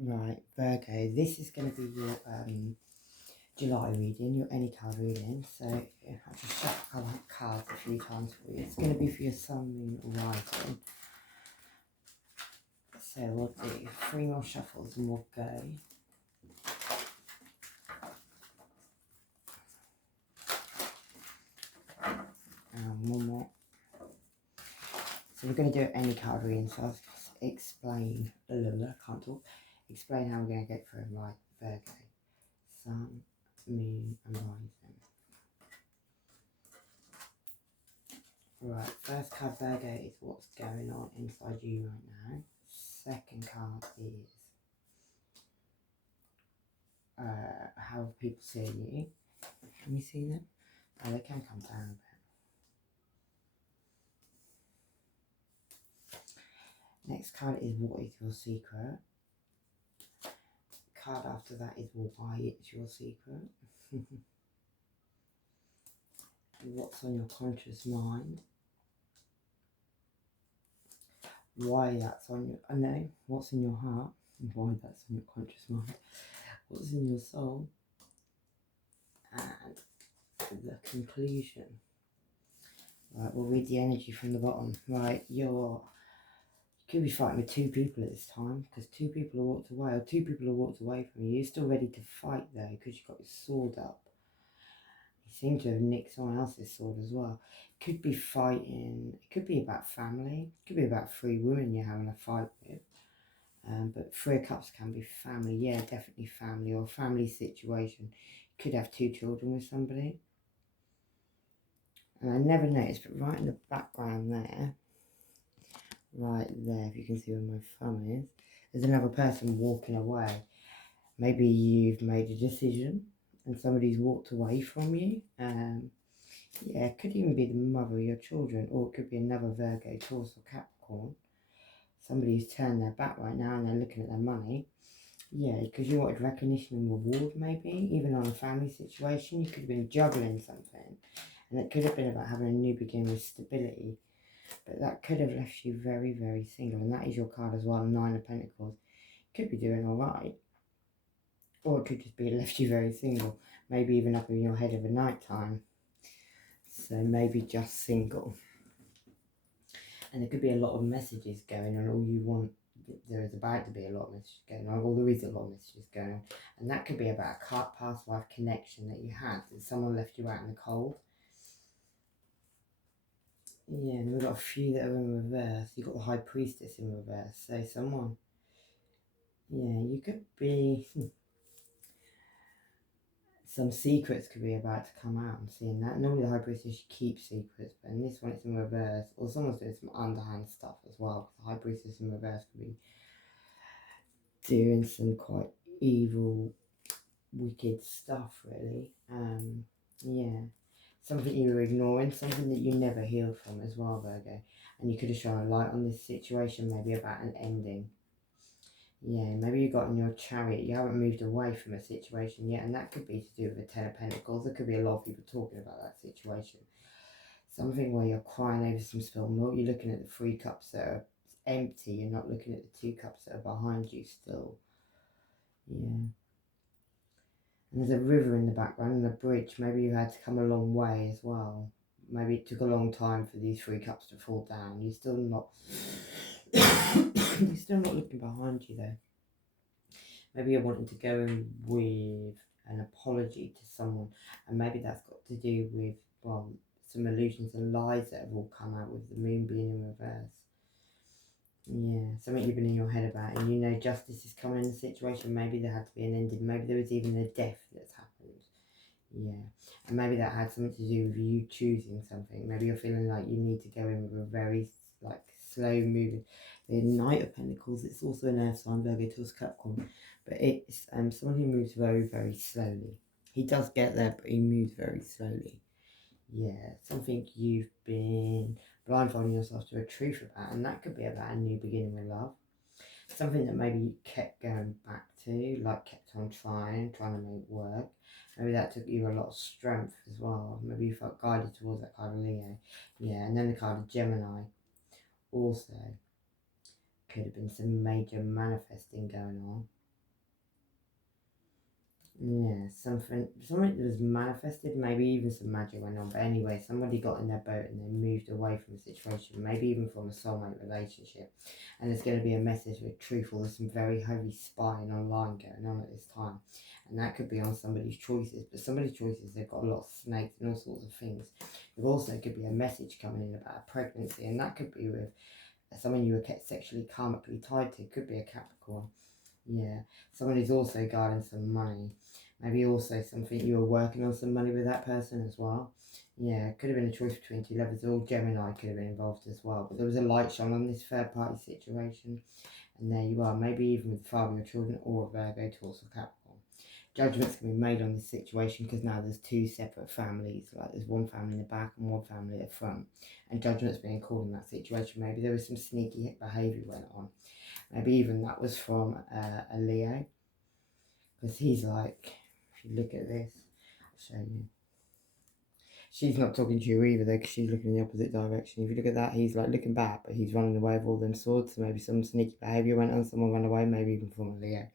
Right, Virgo, this is going to be your July reading, your any card reading. So I'll just shuffle cards a few times for you. It's going to be for your sun, moon, rising. So we'll do 3 more shuffles and we'll go. And 1 more. So we're going to do any card reading. So I'll explain. I can't talk. Explain how we're going to get through. Right, Virgo, sun, moon, and rising. Right, first card, Virgo, is what's going on inside you right now. Second card is how people see you. Can you see them? Oh, they can come down a bit. Next card is what is your secret. Card after that is why it's your secret. What's on your conscious mind. Why that's on your, I know, what's in your heart. And why that's on your conscious mind. What's in your soul. And the conclusion. Right, we'll read the energy from the bottom. Right, you could be fighting with 2 people at this time, because 2 people have walked away, or 2 people have walked away from you. You're still ready to fight though, because you've got your sword up. You seem to have nicked someone else's sword as well. Could be fighting, it could be about family, it could be about 3 women you're having a fight with. But 3 of Cups can be family, yeah, definitely family, or family situation. You could have 2 children with somebody. And I never noticed, but right in the background there, right there, if you can see where my thumb is, there's another person walking away. Maybe you've made a decision and somebody's walked away from you. Yeah, it could even be the mother of your children, or it could be another Virgo, Taurus or Capricorn. Somebody who's turned their back right now and they're looking at their money. Yeah, because you wanted recognition and reward maybe, even on a family situation. You could have been juggling something. And it could have been about having a new beginning with stability. But that could have left you very, very single. And that is your card as well, 9 of Pentacles. Could be doing all right. Or it could just be left you very single. Maybe even up in your head of a night time. So maybe just single. And there could be a lot of messages going on. All you want, there is about to be a lot of messages going on. Or there is a lot of messages going on. And that could be about a past life connection that you had. That someone left you out in the cold. Yeah, and we've got a few that are in reverse. You've got the High Priestess in reverse. So someone, yeah, you could be, some secrets could be about to come out. I'm seeing that. Normally the High Priestess keeps secrets, but in this one it's in reverse. Or someone's doing some underhand stuff as well. The High Priestess in reverse could be doing some quite evil, wicked stuff, really. Yeah. Something you were ignoring, something that you never healed from as well, Virgo. And you could have shone a light on this situation, maybe about an ending. Yeah, maybe you got in your chariot, you haven't moved away from a situation yet, and that could be to do with the 10 of Pentacles. There could be a lot of people talking about that situation. Something where you're crying over some spilled milk, you're looking at the 3 cups that are empty, you're not looking at the 2 cups that are behind you still. Yeah. And there's a river in the background and a bridge. Maybe you had to come a long way as well. Maybe it took a long time for these 3 cups to fall down. You're still not you're still not looking behind you though. Maybe you're wanting to go in with an apology to someone, and maybe that's got to do with, well, some illusions and lies that have all come out with the moon being in reverse. Yeah, something you've been in your head about, and you know justice is coming in the situation. Maybe there had to be an ending. Maybe there was even a death that's happened. Yeah, and maybe that had something to do with you choosing something. Maybe you're feeling like you need to go in with a very slow moving. The Knight of Pentacles, it's also an earth sign, Virgo, Taurus, Capricorn, but it's someone who moves very, very slowly. He does get there, but he moves very slowly. Yeah, something you've been blindfolding yourself to a truth about, and that could be about a new beginning with love. Something that maybe you kept going back to, like kept on trying to make work. Maybe that took you a lot of strength as well. Maybe you felt guided towards that card of Leo. Yeah, and then the card of Gemini also could have been some major manifesting going on. Yeah, something that was manifested, maybe even some magic went on. But anyway, somebody got in their boat and they moved away from the situation, maybe even from a soulmate relationship. And there's going to be a message with truthful. There's some very heavy spying online going on at this time. And that could be on somebody's choices. But somebody's choices, they've got a lot of snakes and all sorts of things. There also could be a message coming in about a pregnancy. And that could be with someone you were sexually karmically tied to. Could be a Capricorn. Yeah, someone who's also guarding some money. Maybe also something you were working on some money with that person as well. Yeah, could have been a choice between two lovers, or Gemini could have been involved as well. But there was a light shone on this third party situation. And there you are, maybe even with the father of your children or a Virgo, Taurus or Capricorn. Judgments can be made on this situation because now there's two separate families. Like there's one family in the back and one family at the front. And judgment's being called in that situation. Maybe there was some sneaky behaviour went on. Maybe even that was from a Leo. Because he's like, if you look at this, I'll show you. She's not talking to you either though, because she's looking in the opposite direction. If you look at that, he's like looking back, but he's running away with all them swords. So maybe some sneaky behaviour went on, someone ran away, maybe even from a Leo.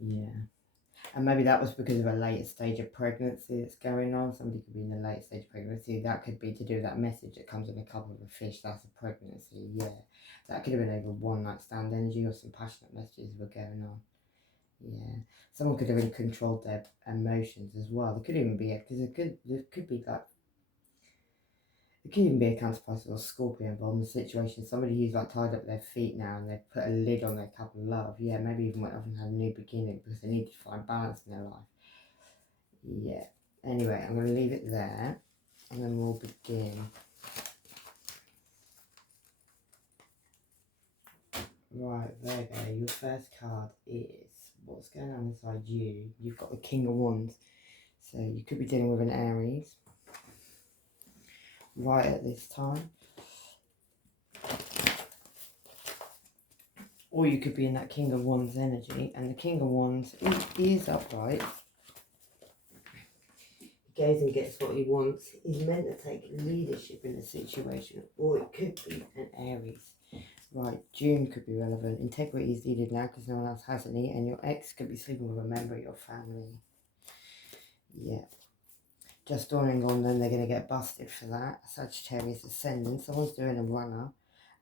Yeah. And maybe that was because of a later stage of pregnancy that's going on. Somebody could be in the late stage of pregnancy. That could be to do with that message that comes in a couple of a fish. That's a pregnancy, yeah. That could have been over one night stand energy or some passionate messages were going on. Yeah. Someone could have really controlled their emotions as well. There could even be because there could be like, it could even be a Cancer, Pisces or Scorpio involved in the situation. Somebody who's like tied up their feet now and they've put a lid on their cup of love. Yeah, maybe even went off and had a new beginning because they need to find balance in their life. Yeah. Anyway, I'm going to leave it there and then we'll begin. Right, Virgo, your first card is what's going on inside you. You've got the King of Wands. So you could be dealing with an Aries right at this time. Or you could be in that King of Wands energy. And the King of Wands, he is upright. He goes and gets what he wants. He's meant to take leadership in the situation. Or it could be an Aries. Right, June could be relevant. Integrity is needed now because no one else has any. And your ex could be sleeping with a member of your family. Yeah. Just dawning on them, they're going to get busted for that. Sagittarius ascendant. Someone's doing a runner.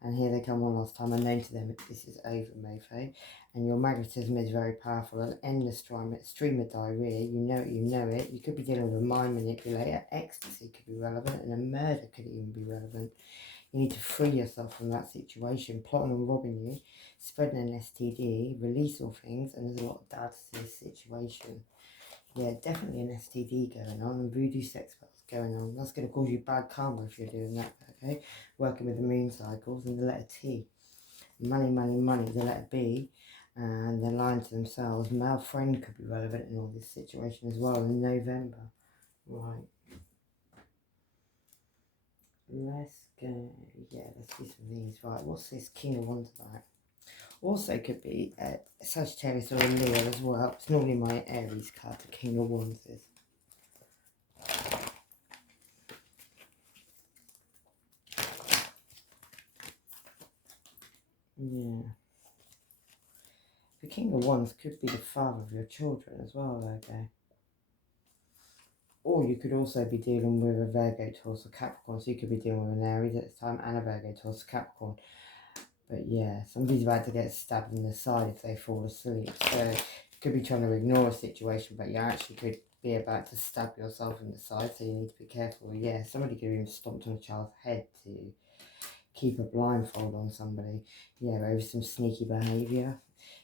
And here they come one last time. I know to them this is over, Mofo. And your magnetism is very powerful. An endless stream of diarrhea. You know it. You could be dealing with a mind manipulator. Ecstasy could be relevant. And a murder could even be relevant. You need to free yourself from that situation. Plotting on robbing you. Spreading an STD. Release all things. And there's a lot of doubts to this situation. Yeah, definitely an STD going on and voodoo sex spells going on. That's going to cause you bad karma if you're doing that, okay? Working with the moon cycles and the letter T. Money, money, money, the letter B. And they're lying to themselves. Male friend could be relevant in all this situation as well in November. Right. Let's go. Yeah, let's do some of these. Right, what's this King of Wands about? Also could be a Sagittarius or a Leo as well. It's normally my Aries card, the King of Wands is. Yeah. The King of Wands could be the father of your children as well, Virgo. Or you could also be dealing with a Virgo, Taurus or Capricorn. So you could be dealing with an Aries at this time and a Virgo, Taurus or Capricorn. But yeah, somebody's about to get stabbed in the side if they fall asleep. So you could be trying to ignore a situation, but you actually could be about to stab yourself in the side. So you need to be careful. Yeah, somebody could even stomped on a child's head to keep a blindfold on somebody. Yeah, over some sneaky behaviour.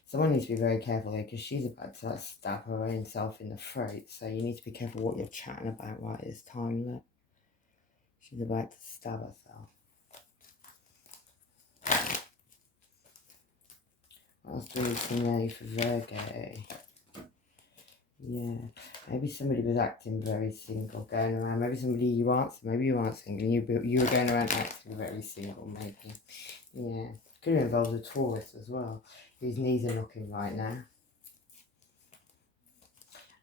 Someone needs to be very careful here because she's about to stab her own self in the throat. So you need to be careful what you're chatting about right at this time. Look. She's about to stab herself. What else do we need to know for Virgo? Yeah, maybe somebody was acting very single, going around. Maybe somebody you aren't single. You were going around acting very single, maybe. Yeah, could have involved a Taurus as well, whose knees are knocking right now.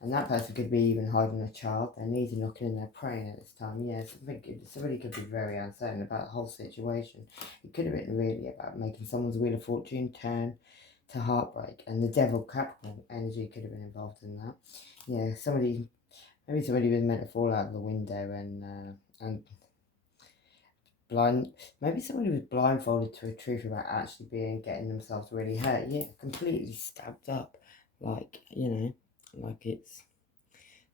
And that person could be even hiding a child. Their knees are knocking and they're praying at this time. Yeah, somebody could be very uncertain about the whole situation. It could have been really about making someone's wheel of fortune turn to heartbreak. And the devil Capricorn energy could have been involved in that. Yeah, maybe somebody was meant to fall out of the window and maybe somebody was blindfolded to a truth about actually getting themselves really hurt. Yeah, completely stabbed up. Like, like it's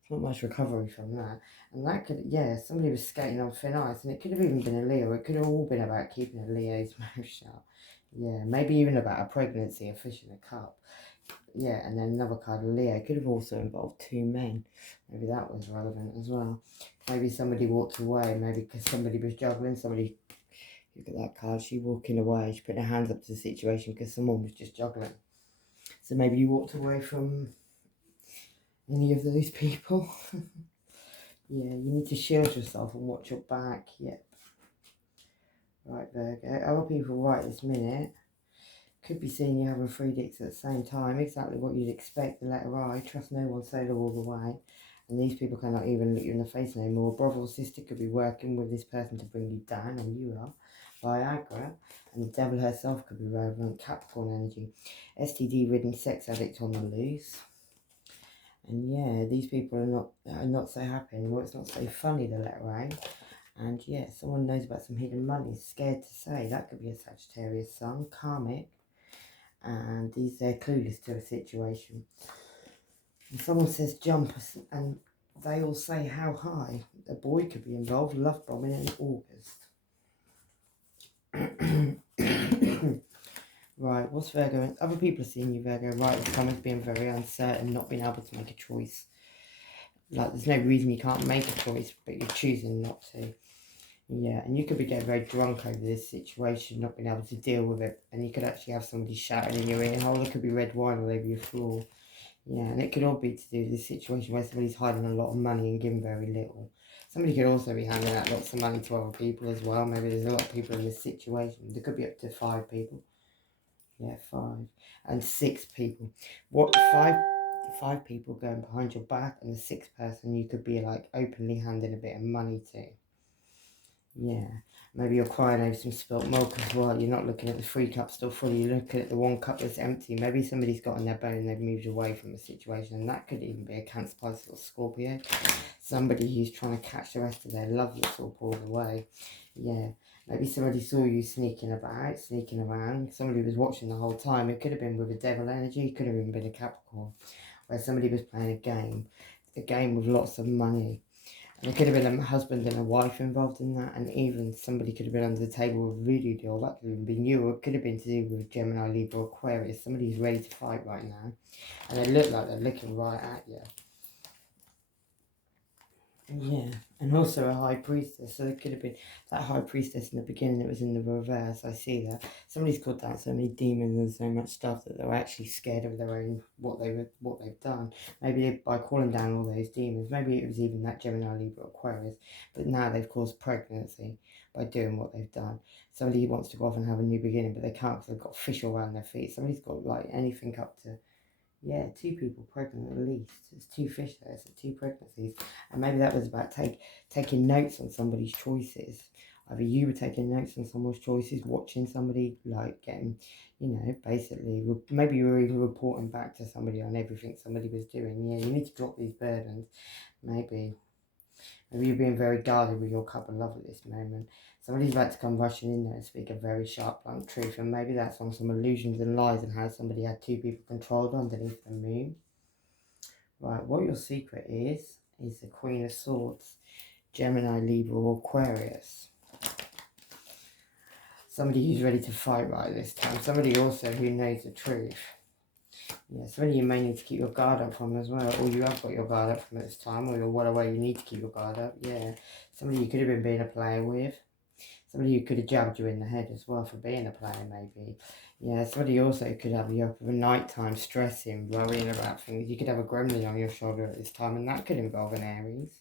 not much recovery from that. And that could, somebody was skating on thin ice, and it could have even been a Leo. It could have all been about keeping a Leo's mouth shut. Yeah, maybe even about a pregnancy, a fish in a cup. Yeah, and then another card, Leo, could have also involved two men. Maybe that was relevant as well. Maybe somebody walked away, maybe because somebody was juggling. Somebody, look at that card, she walking away, she put her hands up to the situation because someone was just juggling. So maybe you walked away from any of those people. Yeah, you need to shield yourself and watch your back. Yep. Right, Virgo. Other people right this minute could be seeing you having 3 dicks at the same time. Exactly what you'd expect. The letter I. Trust no one, sailor all the way. And these people cannot even look you in the face anymore. Brother or sister could be working with this person to bring you down, and you are. Viagra. And the devil herself could be relevant. Capricorn energy. STD-ridden sex addict on the loose. And yeah, these people are not so happy anymore. It's not so funny, the letter A. And yeah, someone knows about some hidden money. Scared to say. That could be a Sagittarius sun. Karmic. And they're clueless to a situation. And someone says jump, and they all say how high. A boy could be involved. Love bombing in August. Right, what's Virgo? Other people are seeing you, Virgo, right at the time as being very uncertain, not being able to make a choice. Like, there's no reason you can't make a choice, but you're choosing not to. Yeah, and you could be getting very drunk over this situation, not being able to deal with it. And you could actually have somebody shouting in your ear hole. There could be red wine all over your floor. Yeah, and it could all be to do with this situation where somebody's hiding a lot of money and giving very little. Somebody could also be handing out lots of money to other people as well. Maybe there's a lot of people in this situation. There could be up to 5 people. Yeah, 5. And 6 people. What, 5 people going behind your back, and the 6th person you could be like openly handing a bit of money to. Yeah, maybe you're crying over some spilt milk as well. You're not looking at the 3 cups still full. You're looking at the 1 cup that's empty. Maybe somebody's got on their bone and they've moved away from the situation. And that could even be a Cancer, Pisces or Scorpio. Somebody who's trying to catch the rest of their love that's all pulled away. Yeah, maybe somebody saw you sneaking around. Somebody was watching the whole time. It could have been with a devil energy. It could have even been a Capricorn, where somebody was playing a game with lots of money. And it could have been a husband and a wife involved in that, and even somebody could have been under the table with a voodoo doll. That could have even been you, or it could have been to do with Gemini, Libra, Aquarius. Somebody who's ready to fight right now, and they look like they're looking right at you. Yeah, and also a high priestess. So it could have been that high priestess in the beginning. It was in the reverse. I see that somebody's called down so many demons and so much stuff that they're actually scared of their own what they've done. Maybe by calling down all those demons. Maybe it was even that Gemini, Libra, Aquarius. But now they've caused pregnancy by doing what they've done. Somebody wants to go off and have a new beginning, but they can't because they've got fish all around their feet. Somebody's got like anything up to. Yeah, 2 people pregnant at least. It's 2 fish there, so 2 pregnancies. And maybe that was about taking notes on somebody's choices. Either you were taking notes on someone's choices, watching somebody, like getting, basically, maybe you were even reporting back to somebody on everything somebody was doing. Yeah, you need to drop these burdens. Maybe you're being very guarded with your cup of love at this moment. Somebody's about to come rushing in there and speak a very sharp, blunt truth, and maybe that's on some illusions and lies and how somebody had 2 people controlled underneath the moon. Right, what your secret is the Queen of Swords, Gemini, Libra, or Aquarius. Somebody who's ready to fight right this time. Somebody also who knows the truth. Yeah, somebody you may need to keep your guard up from as well. Or you have got your guard up from at this time, or you're well aware you need to keep your guard up. Yeah, somebody you could have been being a player with. Somebody who could have jabbed you in the head as well for being a player, maybe. Yeah, somebody also could have you up at night time, stressing, worrying about things. You could have a gremlin on your shoulder at this time, and that could involve an Aries.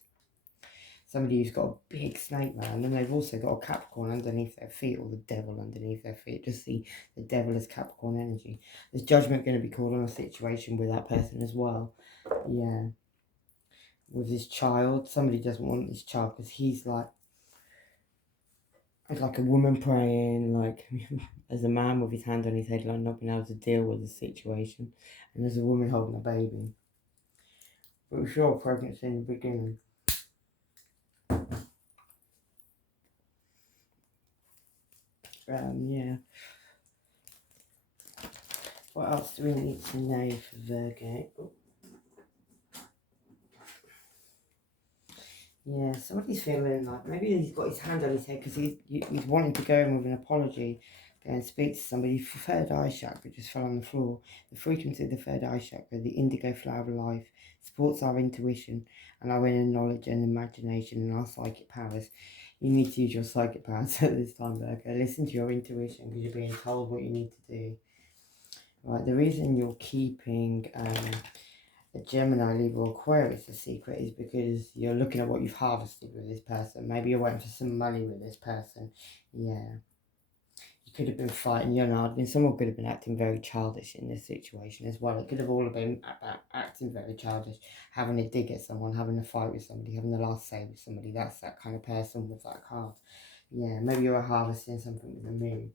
Somebody who's got a big snake man, and then they've also got a Capricorn underneath their feet, or the devil underneath their feet. Just see the devil as Capricorn energy. There's judgment going to be called on a situation with that person as well. Yeah. With this child, somebody doesn't want this child because he's like, It's like a woman praying, like as a man with his hand on his head, like not being able to deal with the situation, and there's a woman holding a baby. But we're sure pregnancy in the beginning. Yeah. What else do we need to know for Virgo? Oh. Yeah, somebody's feeling like maybe he's got his hand on his head because he's wanting to go in with an apology, go and speak to somebody. For third eye chakra just fell on the floor. The frequency of the third eye chakra, the indigo flower of life, supports our intuition and our inner knowledge and imagination and our psychic powers. You need to use your psychic powers at this time, Virgo. Listen to your intuition because you're being told what you need to do. Right, the reason you're keeping a Gemini, Libra, or Aquarius a secret is because you're looking at what you've harvested with this person. Maybe you're waiting for some money with this person. Yeah. You could have been fighting your hard, and someone could have been acting very childish in this situation as well. It could have all been about acting very childish, having a dig at someone, having a fight with somebody, having the last say with somebody. That's that kind of person with that card. Yeah, maybe you're harvesting something with the moon.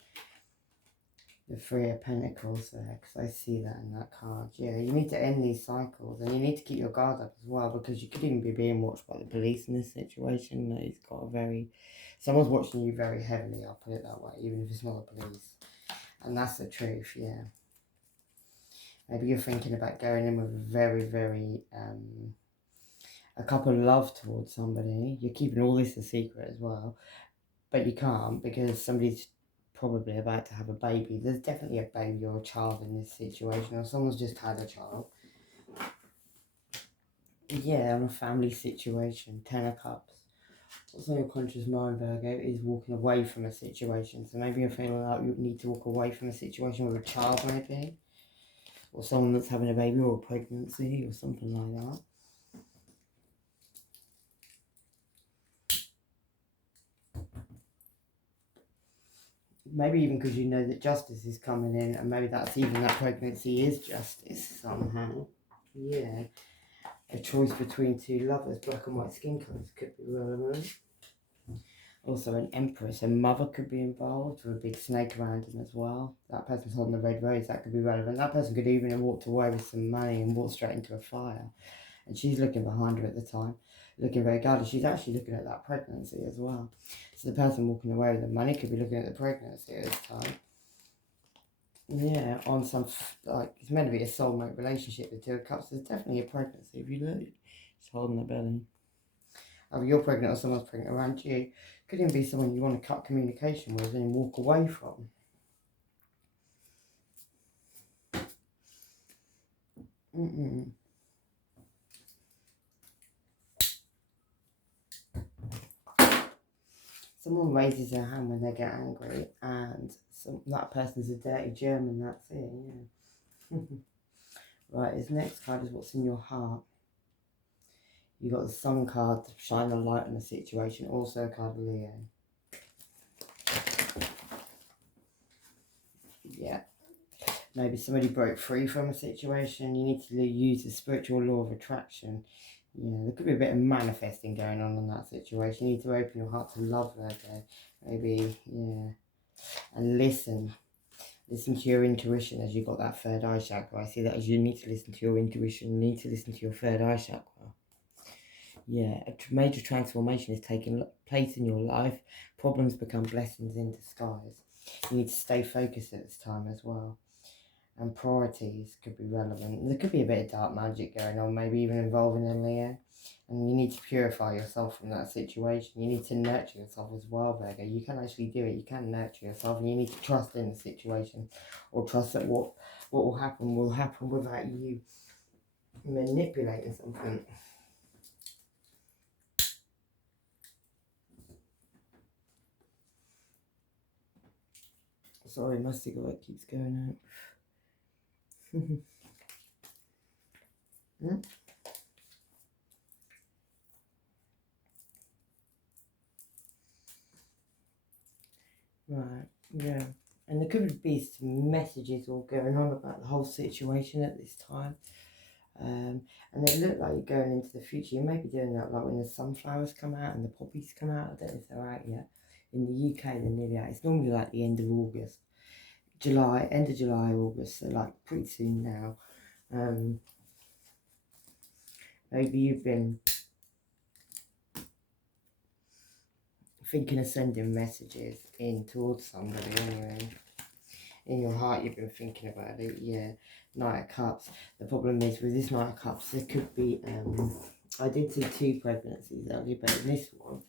The Three of Pentacles there, because I see that in that card. Yeah, you need to end these cycles, and you need to keep your guard up as well, because you could even be being watched by the police in this situation. It's got a very... Someone's watching you very heavily, I'll put it that way, even if it's not the police. And that's the truth, yeah. Maybe you're thinking about going in with a very, a couple of love towards somebody. You're keeping all this a secret as well, but you can't because somebody's probably about to have a baby. There's definitely a baby or a child in this situation, or someone's just had a child. Yeah, on a family situation. 10 of Cups. What's on your conscious mind, Virgo, is walking away from a situation. So maybe you're feeling like you need to walk away from a situation with a child, maybe, or someone that's having a baby, or a pregnancy, or something like that. Maybe even because you know that justice is coming in, and maybe that's even that pregnancy is justice somehow. Yeah. A choice between two lovers, black and white skin colours could be relevant. Also an empress, a mother could be involved with a big snake around him as well. That person's holding a red rose, that could be relevant. That person could even have walked away with some money and walked straight into a fire. And she's looking behind her at the time, looking very guarded. She's actually looking at that pregnancy as well. So the person walking away with the money could be looking at the pregnancy at this time. Yeah, on some, like, it's meant to be a soulmate relationship, the Two of Cups. There's definitely a pregnancy. If you look, it's holding the belly. Either you're pregnant or someone's pregnant around you. Could even be someone you want to cut communication with and walk away from. Someone raises their hand when they get angry, and that person's a dirty German, that's it, yeah. Right, his next card is what's in your heart. You got the Sun card to shine a light on the situation, also a card of Leo. Yeah. Maybe somebody broke free from a situation. You need to use the spiritual law of attraction. Yeah, there could be a bit of manifesting going on in that situation. You need to open your heart to love that day. Maybe, yeah. And listen. Listen to your intuition as you got that third eye chakra. I see that as you need to listen to your intuition. You need to listen to your third eye chakra. Yeah, a major transformation is taking place in your life. Problems become blessings in disguise. You need to stay focused at this time as well. And priorities could be relevant. There could be a bit of dark magic going on, maybe even involving a Leo. And you need to purify yourself from that situation. You need to nurture yourself as well, Virgo. You can actually do it. You can nurture yourself, and you need to trust in the situation, or trust that what will happen without you manipulating something. Sorry, my cigarette keeps going out. Right, yeah. And there could be some messages all going on about the whole situation at this time. And they look like you're going into the future. You may be doing that like when the sunflowers come out and the poppies come out. I don't know if they're out yet. In the UK, they're nearly out. It's normally like the end of August. July, end of July, August, so like pretty soon now. Maybe you've been thinking of sending messages in towards somebody anyway. In your heart, you've been thinking about it, yeah. Knight of Cups. The problem is with this Knight of Cups, there could be, I did see 2 pregnancies earlier, but in this one,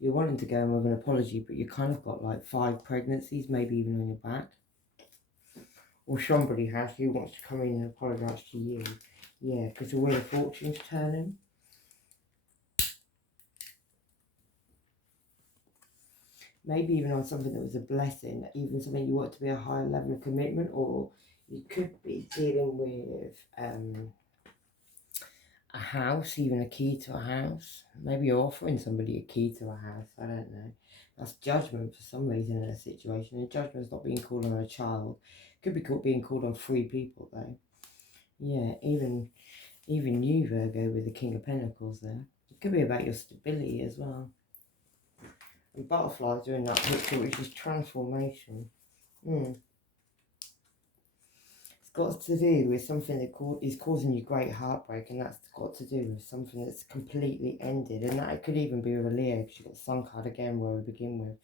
you're wanting to go in with an apology, but you kind of got like 5 pregnancies, maybe even on your back. Or somebody has who wants to come in and apologise to you. Yeah, because the Wheel of Fortune's turning. Maybe even on something that was a blessing, even something you want to be a higher level of commitment, or you could be dealing with a house, even a key to a house. Maybe you're offering somebody a key to a house, I don't know. That's judgment for some reason in a situation, and judgment's not being called on a child. Could be being called on 3 people though. Yeah, even you, Virgo, with the King of Pentacles there. It could be about your stability as well. And butterflies are in that picture, which is transformation. It's got to do with something that is causing you great heartbreak, and that's got to do with something that's completely ended. And that it could even be with a Leo, because you've got the Sun card again where we begin with.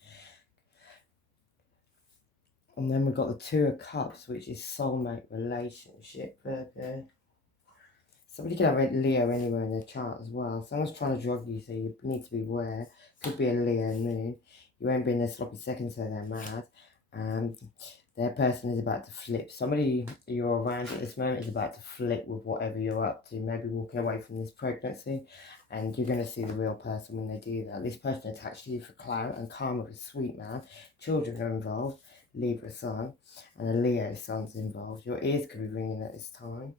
And then we've got the 2 of Cups, which is soulmate relationship, Virgo. Somebody could have a Leo anywhere in their chart as well. Someone's trying to drug you, so you need to be aware. Could be a Leo moon. You won't be in their sloppy seconds, so they're mad. And their person is about to flip. Somebody you're around at this moment is about to flip with whatever you're up to. Maybe walking away from this pregnancy. And you're going to see the real person when they do that. This person attached to you for clout and karma is sweet, man. Children are involved. Libra sun. And a Leo sun's involved. Your ears could be ringing at this time.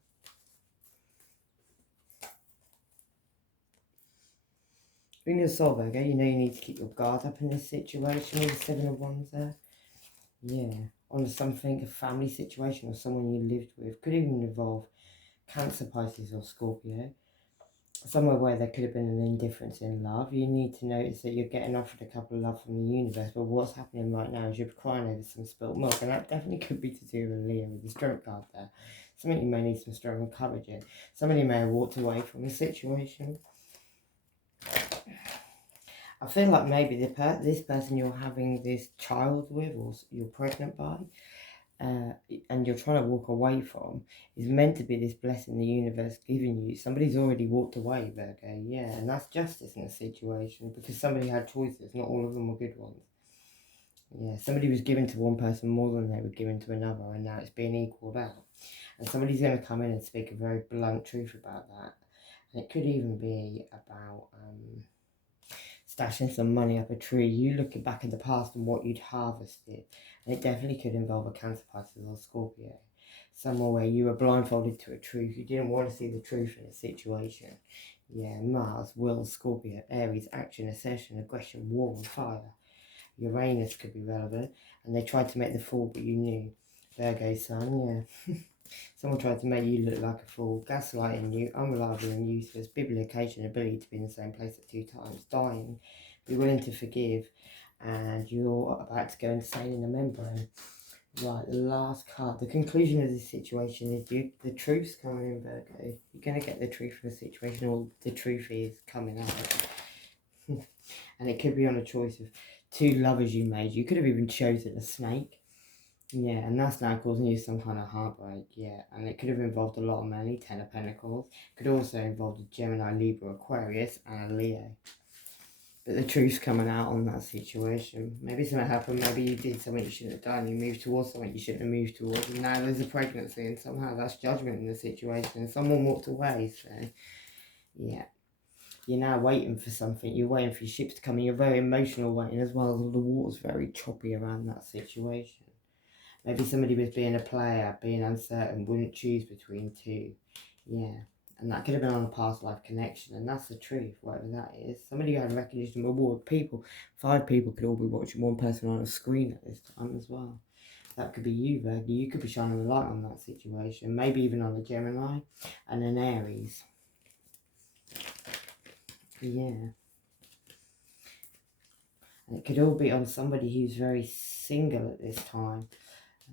In your soul, Virgo, you know you need to keep your guard up in this situation with the 7 of Wands there. Yeah, on something, a family situation or someone you lived with. Could even involve Cancer, Pisces or Scorpio. Somewhere where there could have been an indifference in love. You need to notice that you're getting offered a couple of love from the universe, but what's happening right now is you're crying over some spilt milk, and that definitely could be to do with Leo with the Strength card there. Something you may need some strong courage in. Somebody may have walked away from the situation. I feel like maybe this person you're having this child with or you're pregnant by and you're trying to walk away from is meant to be this blessing the universe giving you. Somebody's already walked away, Virgo, yeah, and that's justice in a situation because somebody had choices, not all of them were good ones. Yeah, somebody was given to one person more than they were given to another, and now it's being equalled out. And somebody's going to come in and speak a very blunt truth about that. And it could even be about stashing some money up a tree, you looking back in the past and what you'd harvested. And it definitely could involve a Cancer, Pisces or Scorpio. Somewhere where you were blindfolded to a truth. You didn't want to see the truth in a situation. Yeah, Mars, will, Scorpio, Aries, action, assertion, aggression, war and fire. Uranus could be relevant. And they tried to make the fool, but you knew. Virgo sun, yeah. Someone tried to make you look like a fool, gaslighting you, unreliable and useless, biblication, ability to be in the same place at 2 times, dying, be willing to forgive, and you're about to go insane in a membrane. Right, the last card. The conclusion of this situation is the truth's coming in, Virgo. You're going to get the truth of the situation, or the truth is coming out. And it could be on a choice of 2 lovers you made. You could have even chosen a snake. Yeah, and that's now causing you some kind of heartbreak, yeah. And it could have involved a lot of money, 10 of Pentacles. Could also involve a Gemini, Libra, Aquarius, and a Leo. But the truth's coming out on that situation. Maybe something happened, maybe you did something you shouldn't have done, you moved towards something you shouldn't have moved towards, and now there's a pregnancy, and somehow that's judgment in the situation. Someone walked away, so, yeah. You're now waiting for something, you're waiting for your ships to come in, you're very emotional waiting as well, the water's very choppy around that situation. Maybe somebody was being a player, being uncertain, wouldn't choose between 2. Yeah. And that could have been on a past life connection. And that's the truth, whatever that is. Somebody who had recognition reward. People, 5 people could all be watching one person on a screen at this time as well. That could be you, Virgo. You could be shining a light on that situation. Maybe even on a Gemini and an Aries. Yeah. And it could all be on somebody who's very single at this time.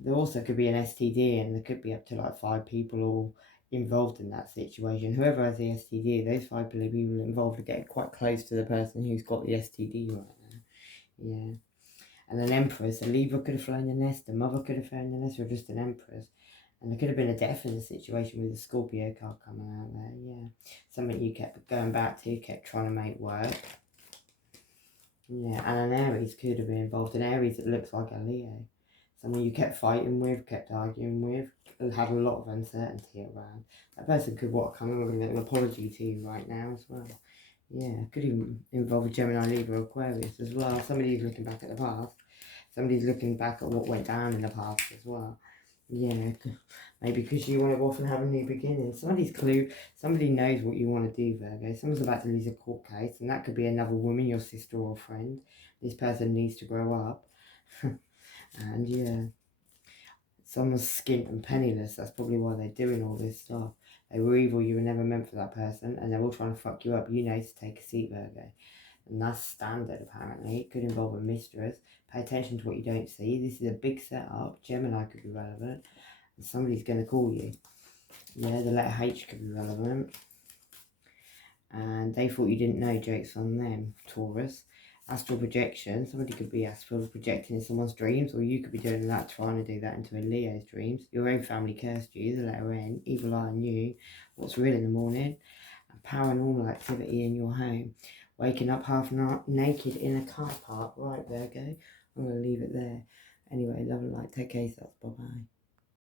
There also could be an STD, and there could be up to like 5 people all involved in that situation. Whoever has the STD, those 5 people involved are getting quite close to the person who's got the STD right now. Yeah. And an empress, a Libra could have flown the nest, a mother could have flown the nest, or just an empress. And there could have been a death in the situation with the Scorpio card coming out there, yeah. Something you kept going back to, kept trying to make work. Yeah, and an Aries could have been involved. An Aries that looks like a Leo. Someone you kept fighting with, kept arguing with, and had a lot of uncertainty around. That person could come in with an apology to you right now as well. Yeah, could even involve a Gemini, Libra, Aquarius as well. Somebody's looking back at the past. Somebody's looking back at what went down in the past as well. Yeah, maybe because you want to go off and have a new beginning. Somebody knows what you want to do, Virgo. Someone's about to lose a court case, and that could be another woman, your sister or friend. This person needs to grow up. And yeah, someone's skint and penniless. That's probably why they're doing all this stuff. They were evil, you were never meant for that person, and they're all trying to fuck you up. You know to take a seat, Virgo. And that's standard, apparently. It could involve a mistress. Pay attention to what you don't see. This is a big setup. Gemini could be relevant. And somebody's going to call you. Yeah, the letter H could be relevant. And they thought you didn't know. Joke's on them, Taurus. Astral projection. Somebody could be astral projecting in someone's dreams, or you could be doing that, trying to do that into a Leo's dreams. Your own family cursed you, the letter N. Evil eye on you. What's real in the morning. And paranormal activity in your home. Waking up half naked in a car park. Right, Virgo. I'm going to leave it there. Anyway, love and light. Take care of yourself. Bye-bye.